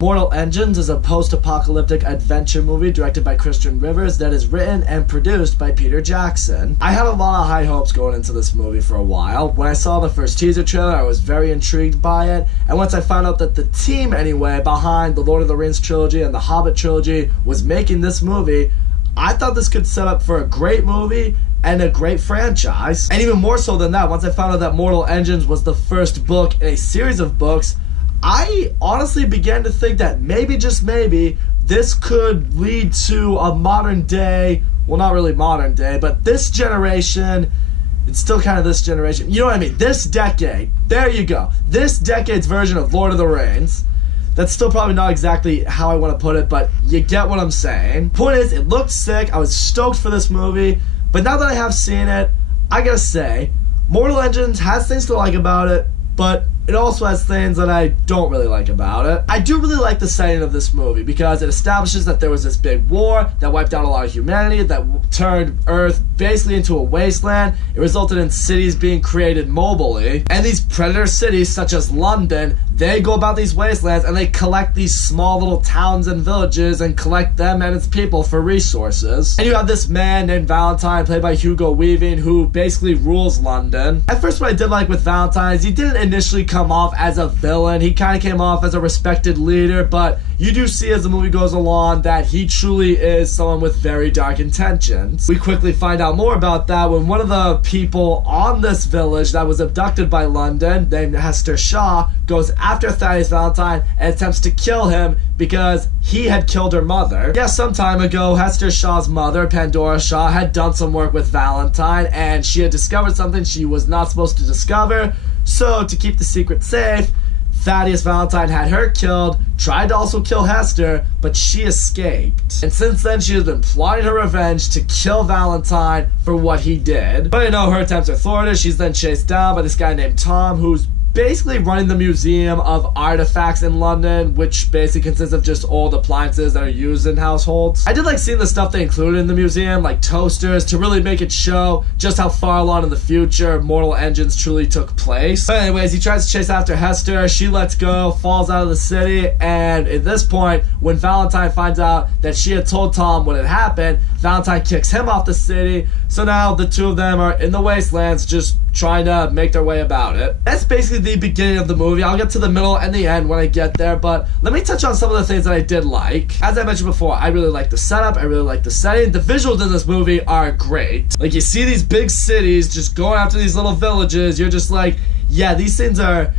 Mortal Engines is a post-apocalyptic adventure movie directed by Christian Rivers that is written and produced by Peter Jackson. I had a lot of high hopes going into this movie for a while. When I saw the first teaser trailer, I was very intrigued by it, and once I found out that the team, anyway, behind the Lord of the Rings trilogy and the Hobbit trilogy was making this movie, I thought this could set up for a great movie and a great franchise. And even more so than that, once I found out that Mortal Engines was the first book in a series of books, I honestly began to think that maybe, just maybe, this could lead to a modern day, well, not really modern day, but this generation, it's still kind of this generation, you know what I mean, this decade, there you go, this decade's version of Lord of the Rings. That's still probably not exactly how I want to put it, but you get what I'm saying. Point is, it looked sick, I was stoked for this movie, but now that I have seen it, I gotta say, Mortal Engines has things to like about it, but it also has things that I don't really like about it. I do really like the setting of this movie because it establishes that there was this big war that wiped out a lot of humanity, that turned Earth basically into a wasteland. It resulted in cities being created mobily, and these predator cities such as London, they go about these wastelands and they collect these small little towns and villages and collect them and its people for resources. And you have this man named Valentine, played by Hugo Weaving, who basically rules London. At first, what I did like with Valentine is he didn't initially come off as a villain. He kind of came off as a respected leader, but you do see as the movie goes along that he truly is someone with very dark intentions. We quickly find out more about that when one of the people on this village that was abducted by London, named Hester Shaw, goes after Thaddeus Valentine and attempts to kill him because he had killed her mother. Yeah, some time ago, Hester Shaw's mother, Pandora Shaw, had done some work with Valentine, and she had discovered something she was not supposed to discover. So, to keep the secret safe, Thaddeus Valentine had her killed, tried to also kill Hester, but she escaped. And since then, she has been plotting her revenge to kill Valentine for what he did. But you know, her attempts are thwarted. She's then chased down by this guy named Tom, who's basically running the Museum of Artifacts in London, which basically consists of just old appliances that are used in households. I did like seeing the stuff they included in the museum, like toasters, to really make it show just how far along in the future Mortal Engines truly took place. But anyways, he tries to chase after Hester, she lets go, falls out of the city, and at this point, when Valentine finds out that she had told Tom what had happened, Valentine kicks him off the city, so now the two of them are in the wastelands just trying to make their way about it. That's basically the beginning of the movie. I'll get to the middle and the end when I get there, but let me touch on some of the things that I did like. As I mentioned before, I really like the setup, I really like the setting. The visuals in this movie are great. Like, you see these big cities just going after these little villages, you're just like, yeah, these things are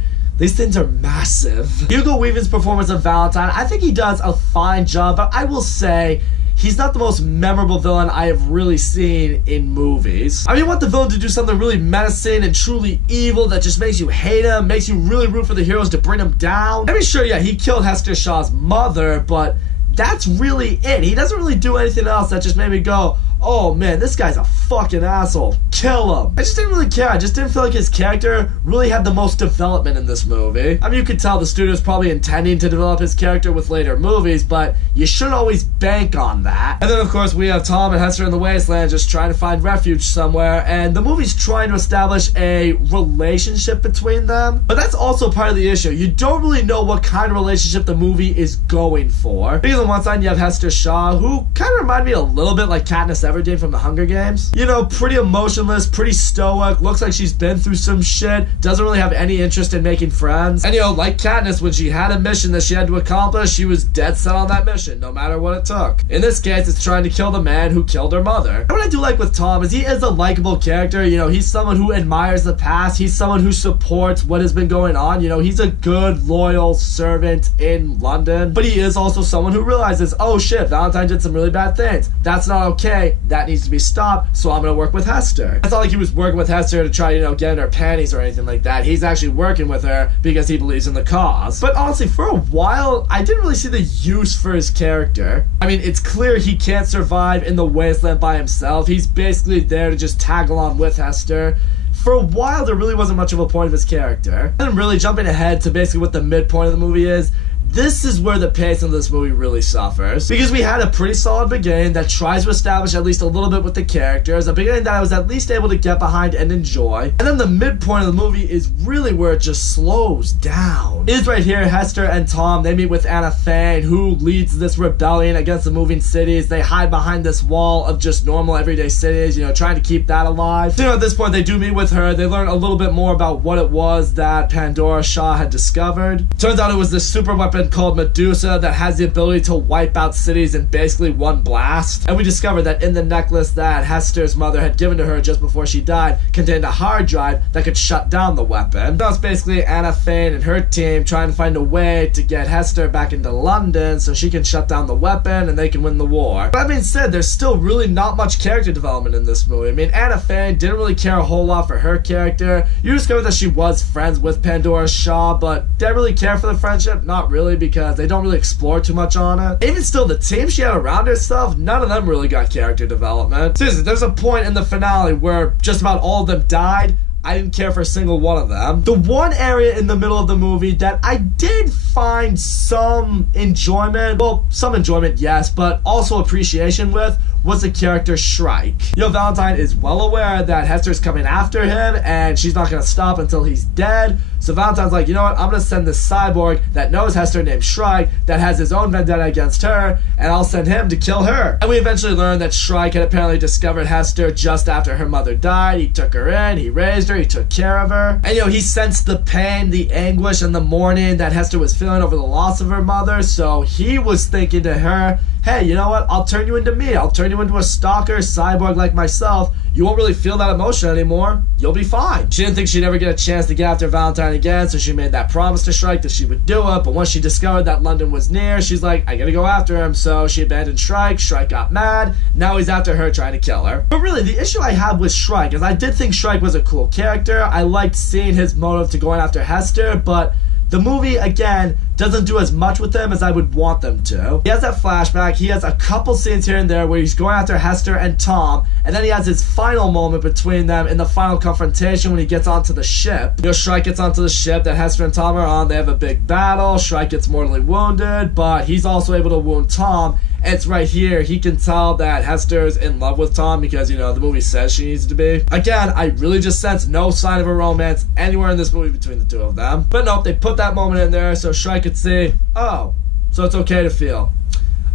massive. Hugo Weaving's performance of Valentine, I think he does a fine job, but I will say, he's not the most memorable villain I have really seen in movies. I mean, you want the villain to do something really menacing and truly evil that just makes you hate him, makes you really root for the heroes to bring him down. I mean, sure, yeah, he killed Hester Shaw's mother, but that's really it. He doesn't really do anything else that just made me go, oh man, this guy's a fucking asshole. Kill him. I just didn't really care. I just didn't feel like his character really had the most development in this movie. I mean, you could tell the studio's probably intending to develop his character with later movies, but you shouldn't always bank on that. And then, of course, we have Tom and Hester in the wasteland just trying to find refuge somewhere, and the movie's trying to establish a relationship between them. But that's also part of the issue. You don't really know what kind of relationship the movie is going for. Because on one side, you have Hester Shaw, who kind of remind me a little bit like Katniss Everdeen from the Hunger Games. You know, pretty emotionless, pretty stoic, looks like she's been through some shit, doesn't really have any interest in making friends. And you know, like Katniss, when she had a mission that she had to accomplish, she was dead set on that mission, no matter what it took. In this case, it's trying to kill the man who killed her mother. And what I do like with Tom is he is a likable character. You know, he's someone who admires the past, he's someone who supports what has been going on. You know, he's a good, loyal servant in London, but he is also someone who realizes, oh shit, Valentine did some really bad things. That's not okay. That needs to be stopped, so I'm gonna work with Hester. It's not like he was working with Hester to try, you know, get in her panties or anything like that. He's actually working with her because he believes in the cause. But honestly, for a while, I didn't really see the use for his character. I mean, it's clear he can't survive in the wasteland by himself. He's basically there to just tag along with Hester. For a while, there really wasn't much of a point of his character. And really jumping ahead to basically what the midpoint of the movie is, this is where the pace of this movie really suffers. Because we had a pretty solid beginning that tries to establish at least a little bit with the characters, a beginning that I was at least able to get behind and enjoy. And then the midpoint of the movie is really where it just slows down. It is right here, Hester and Tom, they meet with Anna Faye, who leads this rebellion against the moving cities. They hide behind this wall of just normal everyday cities, you know, trying to keep that alive. So, you know, at this point, they do meet with her. They learn a little bit more about what it was that Pandora Shaw had discovered. Turns out it was this super weapon called Medusa that has the ability to wipe out cities in basically one blast. And we discovered that in the necklace that Hester's mother had given to her just before she died contained a hard drive that could shut down the weapon. That was basically Anna Faye and her team trying to find a way to get Hester back into London so she can shut down the weapon and they can win the war. That being said, there's still really not much character development in this movie. I mean, Anna Faye didn't really care a whole lot for her character. You discover that she was friends with Pandora Shaw, but did I really care for the friendship? Not really, because they don't really explore too much on it. Even still, the team she had around herself, none of them really got character development. Seriously, there's a point in the finale where just about all of them died. I didn't care for a single one of them. The one area in the middle of the movie that I did find some enjoyment, well, some enjoyment, yes, but also appreciation with, was the character Shrike. You know, Valentine is well aware that Hester's coming after him and she's not gonna stop until he's dead. So Valentine's like, you know what, I'm gonna send this cyborg that knows Hester named Shrike that has his own vendetta against her, and I'll send him to kill her. And we eventually learned that Shrike had apparently discovered Hester just after her mother died. He took her in, he raised her, he took care of her. And you know, he sensed the pain, the anguish, and the mourning that Hester was feeling over the loss of her mother, so he was thinking to her, hey, you know what, I'll turn you into me. I'll turn you into a stalker, cyborg like myself. You won't really feel that emotion anymore. You'll be fine. She didn't think she'd ever get a chance to get after Valentine again, so she made that promise to Shrike that she would do it, but once she discovered that London was near, she's like, I gotta go after him, so she abandoned Shrike. Shrike got mad. Now he's after her trying to kill her. But really, the issue I have with Shrike is I did think Shrike was a cool character. I liked seeing his motive to going after Hester, but the movie, again, doesn't do as much with them as I would want them to. He has that flashback, he has a couple scenes here and there where he's going after Hester and Tom, and then he has his final moment between them in the final confrontation when he gets onto the ship. You know, Shrike gets onto the ship that Hester and Tom are on, they have a big battle, Shrike gets mortally wounded, but he's also able to wound Tom, and it's right here, he can tell that Hester's in love with Tom because, you know, the movie says she needs to be. Again, I really just sense no sign of a romance anywhere in this movie between the two of them. But nope, they put that moment in there so Shrike could see, oh, so it's okay to feel.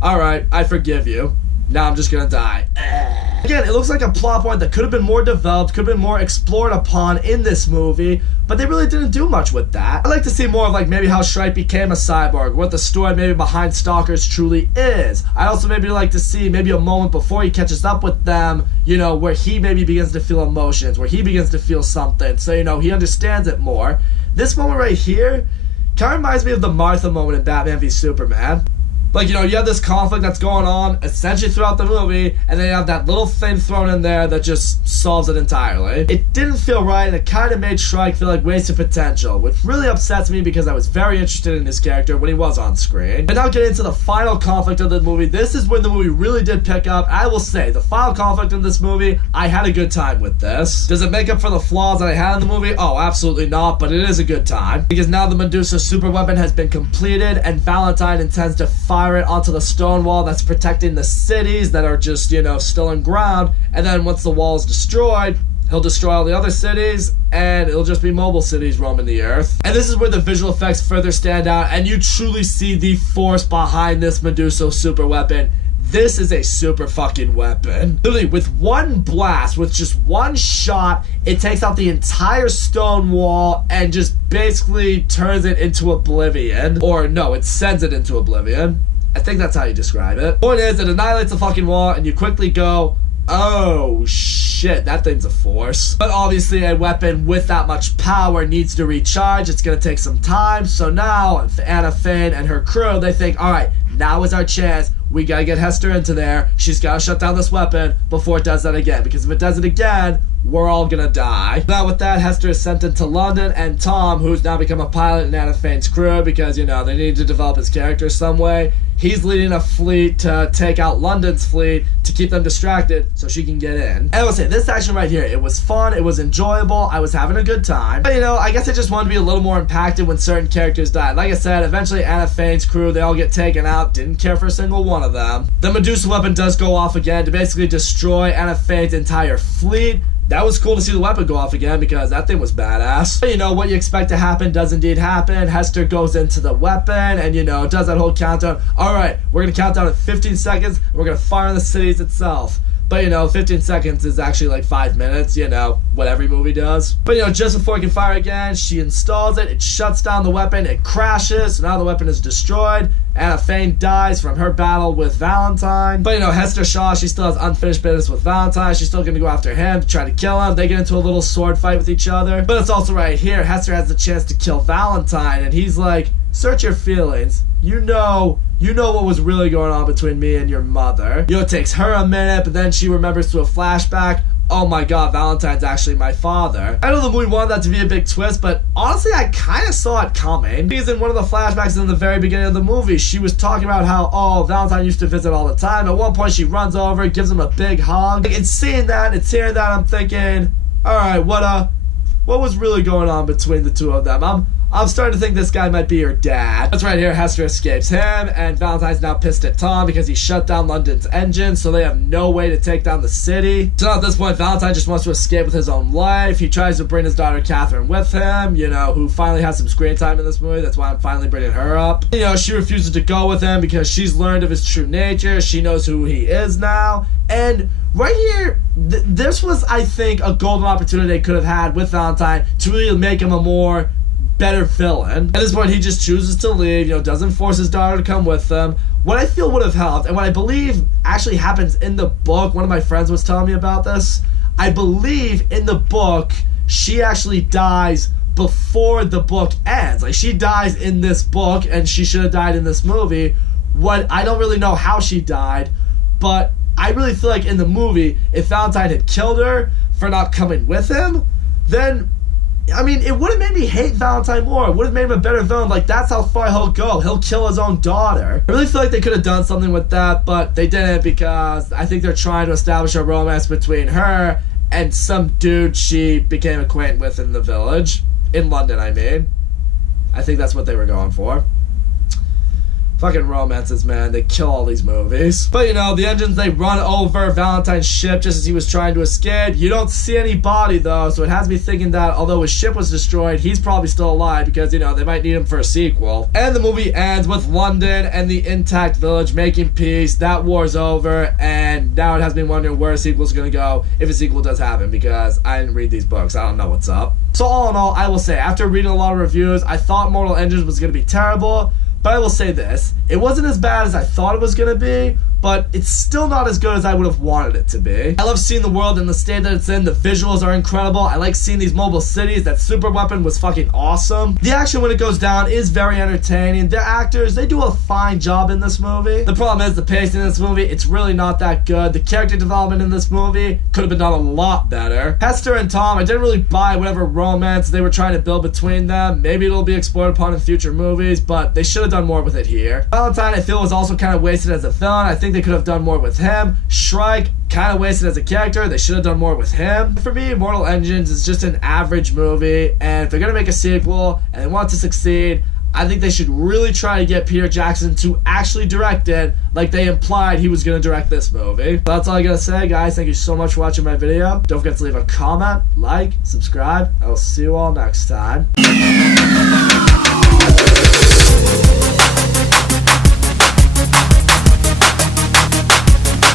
Alright, I forgive you. Now I'm just gonna die. Again, it looks like a plot point that could have been more developed, could have been more explored upon in this movie, but they really didn't do much with that. I'd like to see more of like maybe how Shrike became a cyborg, what the story maybe behind Stalkers truly is. I'd also maybe like to see maybe a moment before he catches up with them, you know, where he maybe begins to feel emotions, where he begins to feel something, so, you know, he understands it more. This moment right here kind of reminds me of the Martha moment in Batman v Superman. Like, you know, you have this conflict that's going on essentially throughout the movie, and then you have that little thing thrown in there that just solves it entirely. It didn't feel right, and it kind of made Shrike feel like wasted potential, which really upsets me because I was very interested in his character when he was on screen. But now getting into the final conflict of the movie, this is when the movie really did pick up. I will say, the final conflict in this movie, I had a good time with this. Does it make up for the flaws that I had in the movie? Oh, absolutely not, but it is a good time. Because now the Medusa super weapon has been completed, and Valentine intends to fire it onto the stone wall that's protecting the cities that are just, you know, still in ground, and then once the wall is destroyed, he'll destroy all the other cities, and it'll just be mobile cities roaming the earth. And this is where the visual effects further stand out, and you truly see the force behind this Medusa super weapon. This is a super fucking weapon. Literally, with one blast, with just one shot, it takes out the entire stone wall and just basically turns it into oblivion. Or no, it sends it into oblivion. I think that's how you describe it. Point is, it annihilates the fucking wall, and you quickly go, oh shit, that thing's a force. But obviously a weapon with that much power needs to recharge. It's gonna take some time. So now Anna Faye and her crew, they think, alright, now is our chance. We gotta get Hester into there. She's gotta shut down this weapon before it does that again. Because if it does it again, we're all gonna die. Now with that, Hester is sent into London, and Tom, who's now become a pilot in Anna Fane's crew because, you know, they need to develop his character some way, he's leading a fleet to take out London's fleet to keep them distracted so she can get in. And I will say, this action right here, it was fun, it was enjoyable, I was having a good time. But, you know, I guess I just wanted to be a little more impacted when certain characters died. Like I said, eventually Anna Fane's crew, they all get taken out, didn't care for a single one of them. The Medusa weapon does go off again to basically destroy Anna Fane's entire fleet. That was cool to see the weapon go off again because that thing was badass. But, you know, what you expect to happen does indeed happen. Hester goes into the weapon and, you know, does that whole countdown. Alright, we're going to count down in 15 seconds. And we're going to fire on the cities itself. But, you know, 15 seconds is actually like 5 minutes, you know, what every movie does. But, you know, just before it can fire again, she installs it, it shuts down the weapon, it crashes, so now the weapon is destroyed. Anna Fane dies from her battle with Valentine. But, you know, Hester Shaw, she still has unfinished business with Valentine. She's still gonna go after him to try to kill him. They get into a little sword fight with each other. But it's also right here, Hester has the chance to kill Valentine, and he's like, search your feelings. You know what was really going on between me and your mother. You know, it takes her a minute, but then she remembers through a flashback, oh my god, Valentine's actually my father. I know the movie wanted that to be a big twist, but honestly, I kind of saw it coming. Because in one of the flashbacks in the very beginning of the movie, she was talking about how, oh, Valentine used to visit all the time. At one point, she runs over, gives him a big hug. Like, it's seeing that, it's hearing that, I'm thinking, alright, what was really going on between the two of them? I'm starting to think this guy might be her dad. That's right here, Hester escapes him, and Valentine's now pissed at Tom because he shut down London's engine, so they have no way to take down the city. So now at this point, Valentine just wants to escape with his own life. He tries to bring his daughter Catherine with him, you know, who finally has some screen time in this movie. That's why I'm finally bringing her up. You know, she refuses to go with him because she's learned of his true nature. She knows who he is now. And right here, this was, I think, a golden opportunity they could have had with Valentine to really make him a more better villain. At this point, he just chooses to leave, you know, doesn't force his daughter to come with them. What I feel would have helped, and what I believe actually happens in the book, one of my friends was telling me about this, I believe in the book, she actually dies before the book ends. Like, she dies in this book, and she should have died in this movie. I don't really know how she died, but I really feel like in the movie, if Valentine had killed her for not coming with him, then I mean, it would have made me hate Valentine more. It would have made him a better villain. Like, that's how far he'll go. He'll kill his own daughter. I really feel like they could have done something with that, but they didn't because I think they're trying to establish a romance between her and some dude she became acquainted with in the village. In London, I mean. I think that's what they were going for. Fucking romances, man. They kill all these movies. But, you know, the engines, they run over Valentine's ship just as he was trying to escape. You don't see any body, though, so it has me thinking that although his ship was destroyed, he's probably still alive because, you know, they might need him for a sequel. And the movie ends with London and the intact village making peace. That war's over, and now it has me wondering where a sequel's gonna go if a sequel does happen because I didn't read these books. I don't know what's up. So all in all, I will say, after reading a lot of reviews, I thought Mortal Engines was gonna be terrible. But I will say this, it wasn't as bad as I thought it was going to be, but it's still not as good as I would have wanted it to be. I love seeing the world in the state that it's in. The visuals are incredible. I like seeing these mobile cities. That super weapon was fucking awesome. The action when it goes down is very entertaining. The actors, they do a fine job in this movie. The problem is the pacing in this movie, it's really not that good. The character development in this movie could have been done a lot better. Hester and Tom, I didn't really buy whatever romance they were trying to build between them. Maybe it'll be explored upon in future movies, but they should have done more with it here. Valentine, I feel, was also kind of wasted as a villain. I think they could have done more with him. Shrike, kind of wasted as a character. They should have done more with him. For me, Mortal Engines is just an average movie, and if they're going to make a sequel and they want it to succeed, I think they should really try to get Peter Jackson to actually direct it like they implied he was going to direct this movie. So that's all I got to say, guys. Thank you so much for watching my video. Don't forget to leave a comment, like, subscribe. I will see you all next time.